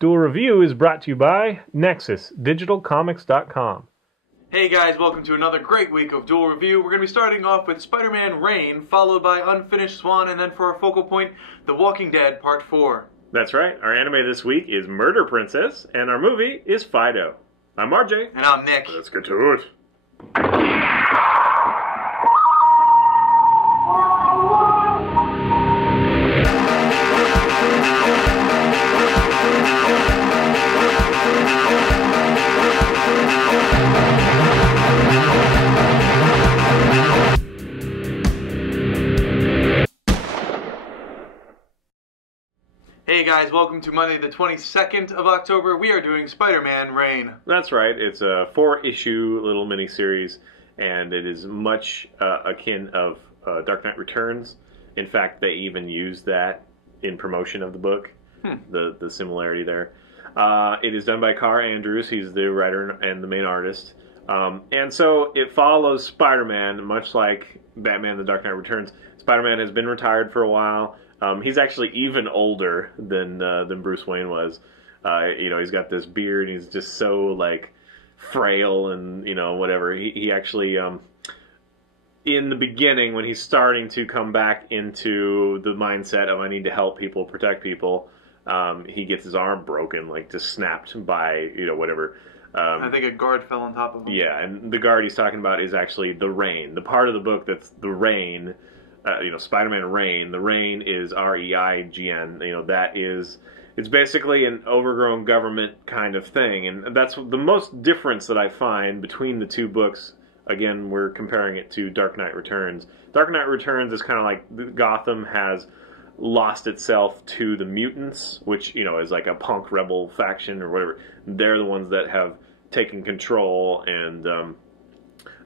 Duel Review is brought to you by NexusDigitalComics.com. Hey guys, welcome to another great week of Duel Review. We're going to be starting off with Spider-Man Reign, followed by Unfinished Swan, and then for our focal point, The Walking Dead Part 4. That's right. Our anime this week is Murder Princess, and our movie is Fido. I'm RJ. And I'm Nick. Let's get to it. Hey guys, welcome to Monday the 22nd of October. We are doing Spider-Man Reign. That's right. It's a 4-issue little mini-series, and it is much akin of Dark Knight Returns. In fact, they even use that in promotion of the book, the similarity there. It is done by Carr Andrews. He's the writer and the main artist. And so it follows Spider-Man, much like Batman The Dark Knight Returns. Spider-Man has been retired for a while. He's actually even older than Bruce Wayne was. You know, he's got this beard, and he's just so, like, frail and, you know, whatever. He actually, in the beginning, when he's starting to come back into the mindset of I need to help people, protect people, he gets his arm broken, like, just snapped by, you know, whatever. I think a guard fell on top of him. Yeah, and the guard he's talking about is actually the Reign. The part of the book that's the Reign... you know, Spider-Man Reign. The Reign is R-E-I-G-N. You know, that is, it's basically an overgrown government kind of thing. And that's the most difference that I find between the two books. Again, we're comparing it to Dark Knight Returns. Dark Knight Returns is kind of like Gotham has lost itself to the mutants, which, you know, is like a punk rebel faction or whatever. They're the ones that have taken control, and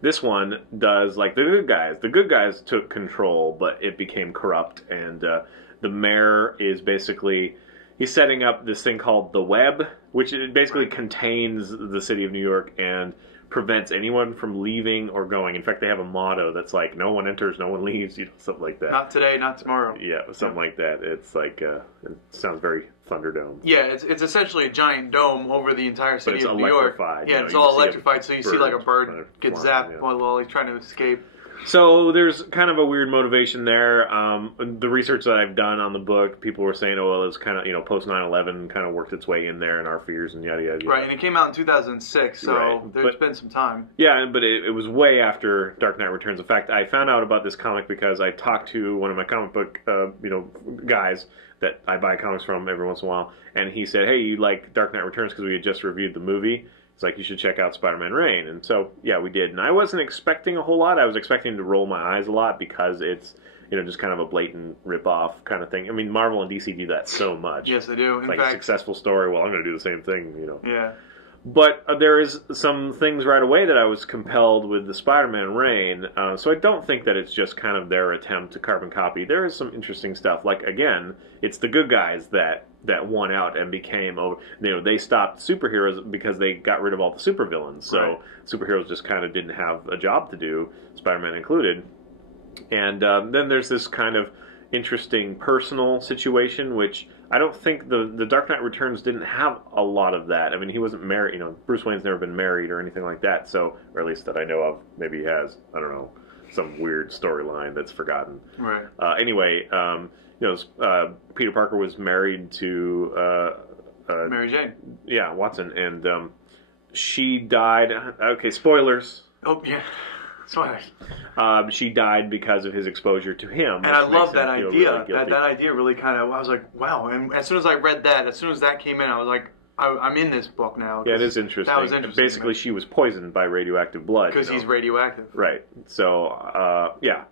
this one does like the good guys. The good guys took control, but it became corrupt, and the mayor is basically, he's setting up this thing called the Web, which it basically contains the city of New York and prevents anyone from leaving or going. In fact, they have a motto that's like, no one enters, no one leaves, you know, something like that. Not today, not tomorrow. Yeah, something like that. It's like, it sounds very Thunderdome. Yeah, it's essentially a giant dome over the entire city of New York. Yeah, you know, it's all electrified, so you see like a bird get zapped while he's trying to escape. So there's kind of a weird motivation there. The research that I've done on the book, people were saying, oh, well, it's kind of, you know, post 9/11 kind of worked its way in there and our fears and yada, yada, yada. Right, and it came out in 2006, so there's been some time. Yeah, but it was way after Dark Knight Returns. In fact, I found out about this comic because I talked to one of my comic book, you know, guys that I buy comics from every once in a while, and he said, hey, you like Dark Knight Returns because we had just reviewed the movie. It's like, you should check out Spider-Man Reign. And so, yeah, we did. And I wasn't expecting a whole lot. I was expecting to roll my eyes a lot because it's, you know, just kind of a blatant rip-off kind of thing. I mean, Marvel and DC do that so much. Yes, they do. It's like a successful story. Well, I'm going to do the same thing, you know. Yeah. But there is some things right away that I was compelled with the Spider-Man Reign. So I don't think that it's just kind of their attempt to carbon copy. There is some interesting stuff. Like, again, it's the good guys that won out and became, you know, they stopped superheroes because they got rid of all the supervillains. So superheroes just kind of didn't have a job to do, Spider-Man included. And then there's this kind of interesting personal situation, which I don't think the Dark Knight Returns didn't have a lot of that. I mean, he wasn't married, you know, Bruce Wayne's never been married or anything like that, so, or at least that I know of. Maybe he has, I don't know, some weird storyline that's forgotten. Right. Anyway, you know, Peter Parker was married to Mary Jane. Yeah, Watson, and she died. Okay, spoilers. Oh, yeah. Spoilers. She died because of his exposure to him. And I love that idea. Really that idea really kind of, I was like, wow. And as soon as I read that, as soon as that came in, I was like, I'm in this book now. Yeah, it is interesting. That was interesting. Basically, she was poisoned by radioactive blood. Because he's radioactive. Right. So, yeah.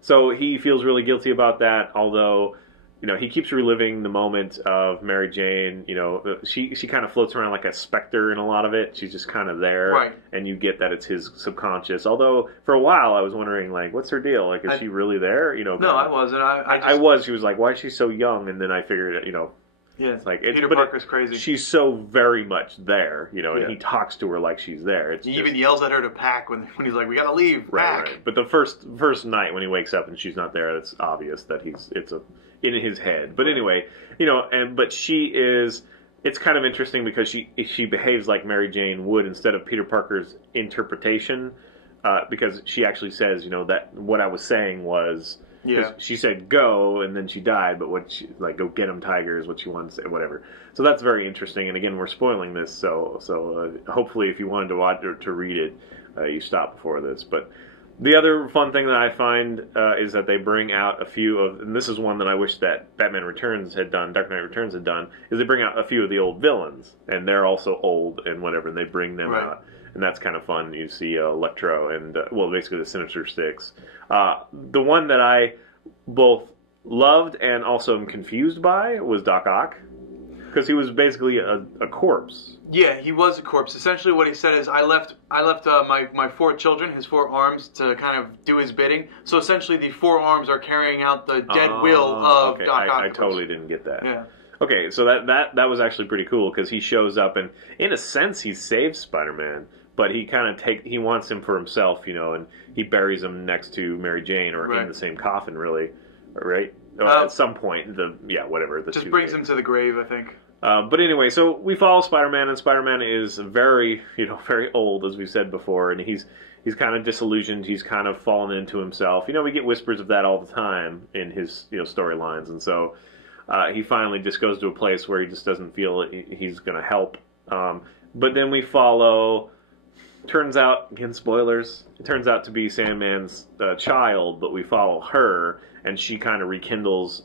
So he feels really guilty about that, although, you know, he keeps reliving the moment of Mary Jane. You know, she kind of floats around like a specter in a lot of it. She's just kind of there. Right. And you get that it's his subconscious. Although, for a while, I was wondering, like, what's her deal? Like, is she really there? You know. No, I wasn't. I was. She was like, why is she so young? And then I figured, you know. Yeah, it's like Peter Parker's crazy. She's so very much there, you know, and he talks to her like she's there. He even yells at her to pack when he's like, "We gotta leave, pack." Right. But the first night when he wakes up and she's not there, it's obvious that it's in his head. But anyway, you know, but she is it's kind of interesting because she behaves like Mary Jane would instead of Peter Parker's interpretation, because she actually says, that what I was saying was, she said go and then she died, but what she like go get 'em tigers, what she wanted to say, whatever. So that's very interesting. And again, we're spoiling this, so hopefully, if you wanted to watch or to read it, you stop before this. But the other fun thing that I find is that they bring out a few of, and this is one that I wish that Batman Returns had done, Dark Knight Returns had done, is they bring out a few of the old villains, and they're also old and whatever, and they bring them out, and that's kind of fun. You see Electro and, basically the Sinister Six. The one that I both loved and also am confused by was Doc Ock, because he was basically a corpse. Yeah, he was a corpse. Essentially what he said is, I left my 4 children, his 4 arms, to kind of do his bidding. So essentially the 4 arms are carrying out the dead will of Doc Ock. I totally didn't get that. Yeah. Okay, so that was actually pretty cool, because he shows up and in a sense he saves Spider-Man, but he kind of he wants him for himself, and he buries him next to Mary Jane, or in the same coffin, really, right? At some point, whatever. Just brings him to the grave, I think. But anyway, so we follow Spider-Man, and Spider-Man is very, very old, as we said before, and he's kind of disillusioned. He's kind of fallen into himself. We get whispers of that all the time in his, storylines, and so he finally just goes to a place where he just doesn't feel he's going to help. But then we follow. Turns out, again, spoilers. It turns out to be Sandman's child, but we follow her, and she kind of rekindles,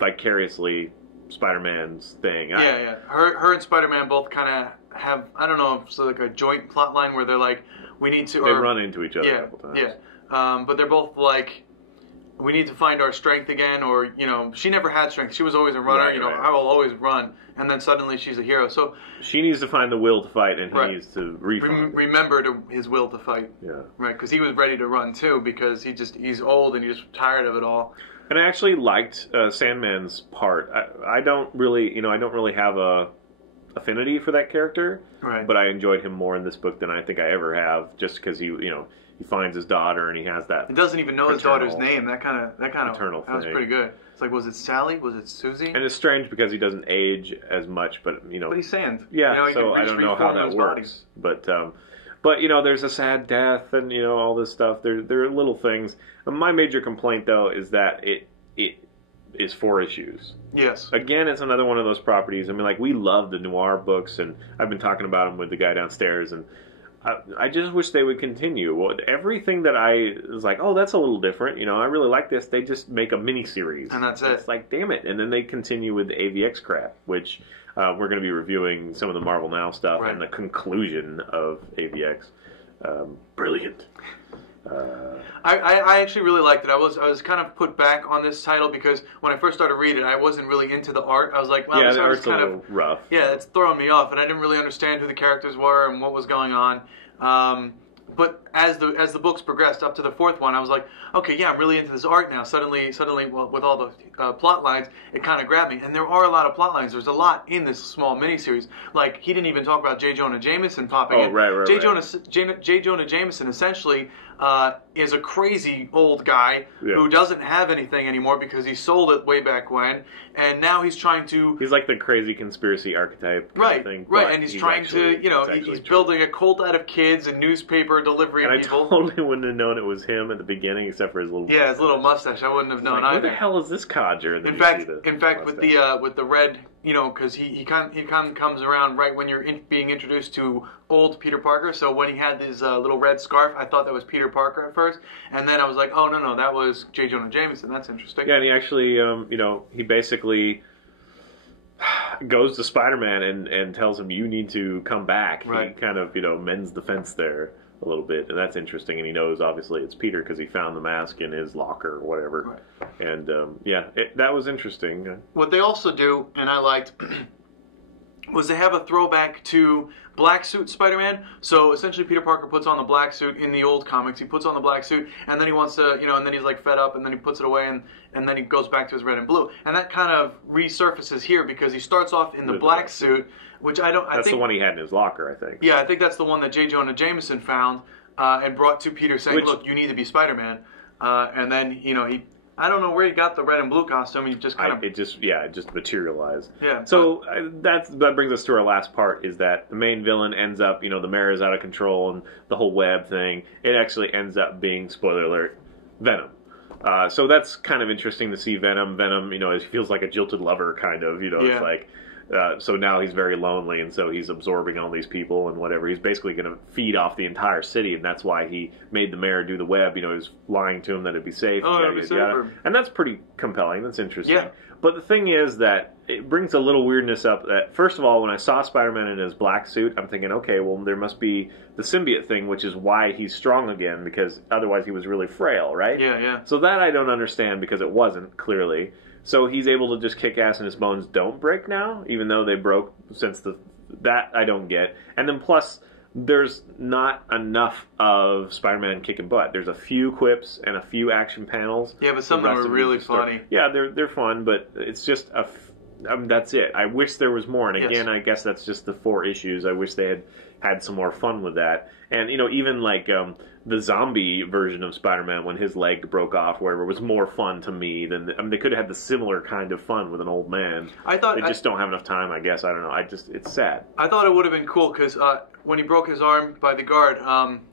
vicariously Spider-Man's thing. Yeah. Her and Spider-Man both kind of have, I don't know, so like a joint plot line where they're like, we need to... They run into each other a couple times. Yeah, but they're both like, we need to find our strength again, or, she never had strength. She was always a runner, I will always run. And then suddenly she's a hero. So she needs to find the will to fight, and he needs to remember his will to fight. Yeah. Right, because he was ready to run too, because he's old and he's tired of it all. And I actually liked Sandman's part. I don't really, have a affinity for that character. Right. But I enjoyed him more in this book than I think I ever have, just because he finds his daughter and he has that. He doesn't even know his daughter's name. That kind of that was pretty good. It's like, was it Sally? Was it Susie? And it's strange because he doesn't age as much, but But he's sand. Yeah, so I don't know how that works. But there's a sad death and all this stuff. There are little things. My major complaint though is that it is 4 issues. Yes. Again, it's another one of those properties. I mean, like, we love the noir books, and I've been talking about them with the guy downstairs, and I just wish they would continue. Well, everything that I was like, oh, that's a little different. I really like this. They just make a mini series, and that's it. It's like, damn it. And then they continue with the AVX crap, which we're going to be reviewing some of the Marvel Now stuff and the conclusion of AVX. Brilliant. I actually really liked it. I was kind of put back on this title because when I first started reading it, I wasn't really into the art. I was like, well, yeah, this the art's art's kind a little rough. Yeah, it's throwing me off, and I didn't really understand who the characters were and what was going on. But as the books progressed up to the 4th one, I was like, okay, yeah, I'm really into this art now. Suddenly, well, with all the plot lines, it kind of grabbed me. And there are a lot of plot lines. There's a lot in this small miniseries. Like, he didn't even talk about J. Jonah Jameson popping in. Right. J. Jonah Jameson essentially is a crazy old guy who doesn't have anything anymore because he sold it way back when, and now he's trying to... He's like the crazy conspiracy archetype kind of thing. Right, and he's trying to, he's building a cult out of kids and newspaper delivery people. I totally wouldn't have known it was him at the beginning, except for his little mustache. His little mustache. I wouldn't have known either. Where the hell is this codger? In fact, with the red, because he kind of comes around right when you're being introduced to old Peter Parker. So when he had his little red scarf, I thought that was Peter Parker at first, and then I was like, oh no, that was J. Jonah Jameson. That's interesting. Yeah, and he actually, he basically goes to Spider-Man and tells him, you need to come back. Right. He kind of, mends the fence there a little bit, and that's interesting. And he knows, obviously, it's Peter because he found the mask in his locker or whatever. Right. And that was interesting. What they also do, and I liked, was they have a throwback to black suit Spider-Man. So essentially, Peter Parker puts on the black suit in the old comics. He puts on the black suit, and then he wants to, and then he's like fed up, and then he puts it away, and then he goes back to his red and blue. And that kind of resurfaces here because he starts off in the black suit. Which I think that's the one he had in his locker, I think. Yeah, I think that's the one that J. Jonah Jameson found and brought to Peter, saying, "Look, you need to be Spider-Man." And then he I don't know where he got the red and blue costume. He just kind of... It just materialized. Yeah. So that brings us to our last part, is that the main villain ends up, the mayor is out of control and the whole web thing. It actually ends up being, spoiler alert, Venom. So that's kind of interesting to see Venom. Venom, it feels like a jilted lover, kind of. It's like... so now he's very lonely, and so he's absorbing all these people and whatever. He's basically going to feed off the entire city, and that's why he made the mayor do the web. He was lying to him that it'd be safe. Oh, it'd be safer. And that's pretty compelling. That's interesting. Yeah. But the thing is that it brings a little weirdness up. That first of all, when I saw Spider-Man in his black suit, I'm thinking, okay, well, there must be the symbiote thing, which is why he's strong again, because otherwise he was really frail, right? Yeah, yeah. So that I don't understand, because it wasn't, clearly. So he's able to just kick ass and his bones don't break now, even though they broke since that I don't get. And then plus, there's not enough of Spider-Man kicking butt. There's a few quips and a few action panels. Yeah, but some of them were really funny. Yeah, they're fun, but it's just that's it. I wish there was more. And again, I guess that's just the 4 issues. I wish they had some more fun with that. And even like the zombie version of Spider-Man, when his leg broke off, whatever, was more fun to me than they could have had the similar kind of fun with an old man. I thought they just don't have enough time. I guess I don't know. It's sad. I thought it would have been cool because when he broke his arm by the guard,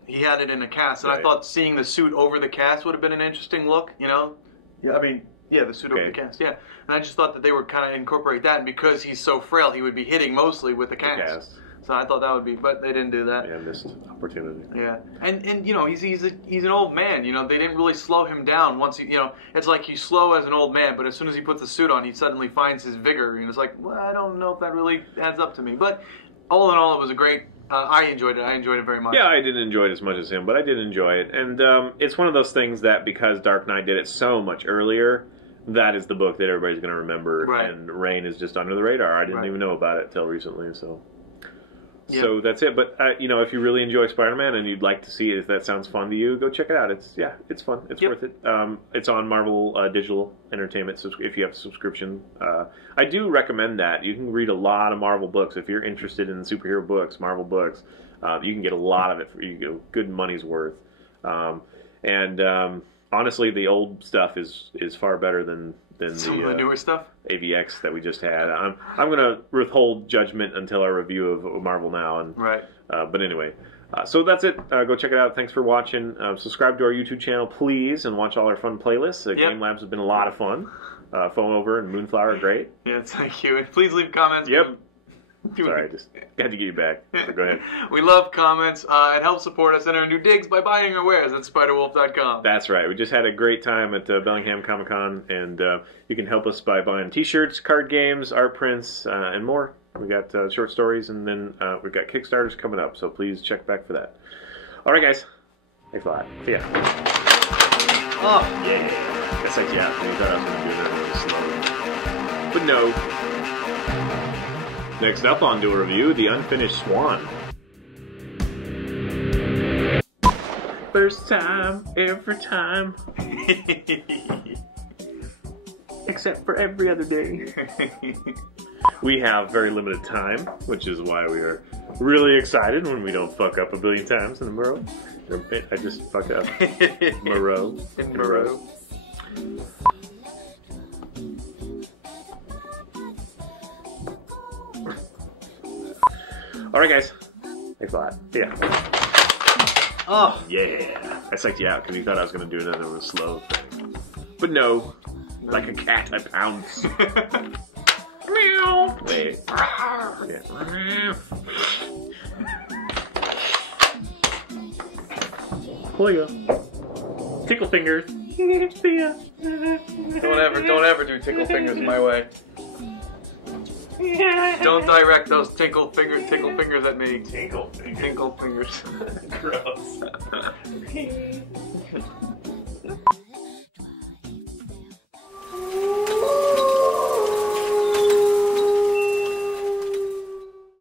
he had it in a cast, and I thought seeing the suit over the cast would have been an interesting look. Yeah, I mean. Yeah, the suit over the cast, yeah. And I just thought that they would kind of incorporate that, and because he's so frail, he would be hitting mostly with the cast. So I thought that would be, but they didn't do that. Yeah, missed opportunity. Yeah, and he's an old man. They didn't really slow him down once he, it's like he's slow as an old man, but as soon as he puts the suit on, he suddenly finds his vigor, and it's like, well, I don't know if that really adds up to me. But all in all, it was a great. I enjoyed it. I enjoyed it very much. Yeah, I didn't enjoy it as much as him, but I did enjoy it, and it's one of those things that because Dark Knight did it so much earlier. That is the book that everybody's going to remember, and Reign is just under the radar. I didn't even know about it till recently, so that's it. But if you really enjoy Spider-Man and you'd like to see it, if that sounds fun to you, go check it out. It's fun. It's worth it. It's on Marvel Digital Entertainment if you have a subscription. I do recommend that. You can read a lot of Marvel books if you're interested in superhero books, Marvel books. You can get a lot of it for good money's worth. Honestly, the old stuff is far better than some of the newer stuff. AVX that we just had. I'm going to withhold judgment until our review of Marvel Now. And but anyway, so that's it. Go check it out. Thanks for watching. Subscribe to our YouTube channel, please, and watch all our fun playlists. Game Labs have been a lot of fun. Foam Over and Moonflower are great. Yeah, thank you. And please leave comments. Yep. Sorry, I just had to get you back. So go ahead. We love comments. It helps support us in our new digs by buying our wares at spiderwolf.com. That's right. We just had a great time at Bellingham Comic Con, and you can help us by buying T-shirts, card games, art prints, and more. We got short stories, and then we've got Kickstarters coming up, so please check back for that. All right, guys. Thanks a lot. See ya. Oh, yeah. That's like, yeah. You thought I was going to do that slow. But no. Next up on Duel Review, The Unfinished Swan. First time, every time. Except for every other day. We have very limited time, which is why we are really excited when we don't fuck up a billion times in a row. I just fucked up. Moreau. In Moreau. Alright, guys. Thanks a lot. See ya. Oh. Yeah. I psyched you out because you thought I was going to do another slow thing. But no. Like a cat, I pounce. Meow. Wait. Yeah. Pull you. Tickle fingers. See ya. Don't ever do tickle fingers my way. Don't direct those tickle fingers at me. Tinkle fingers. Tinkle fingers. Gross.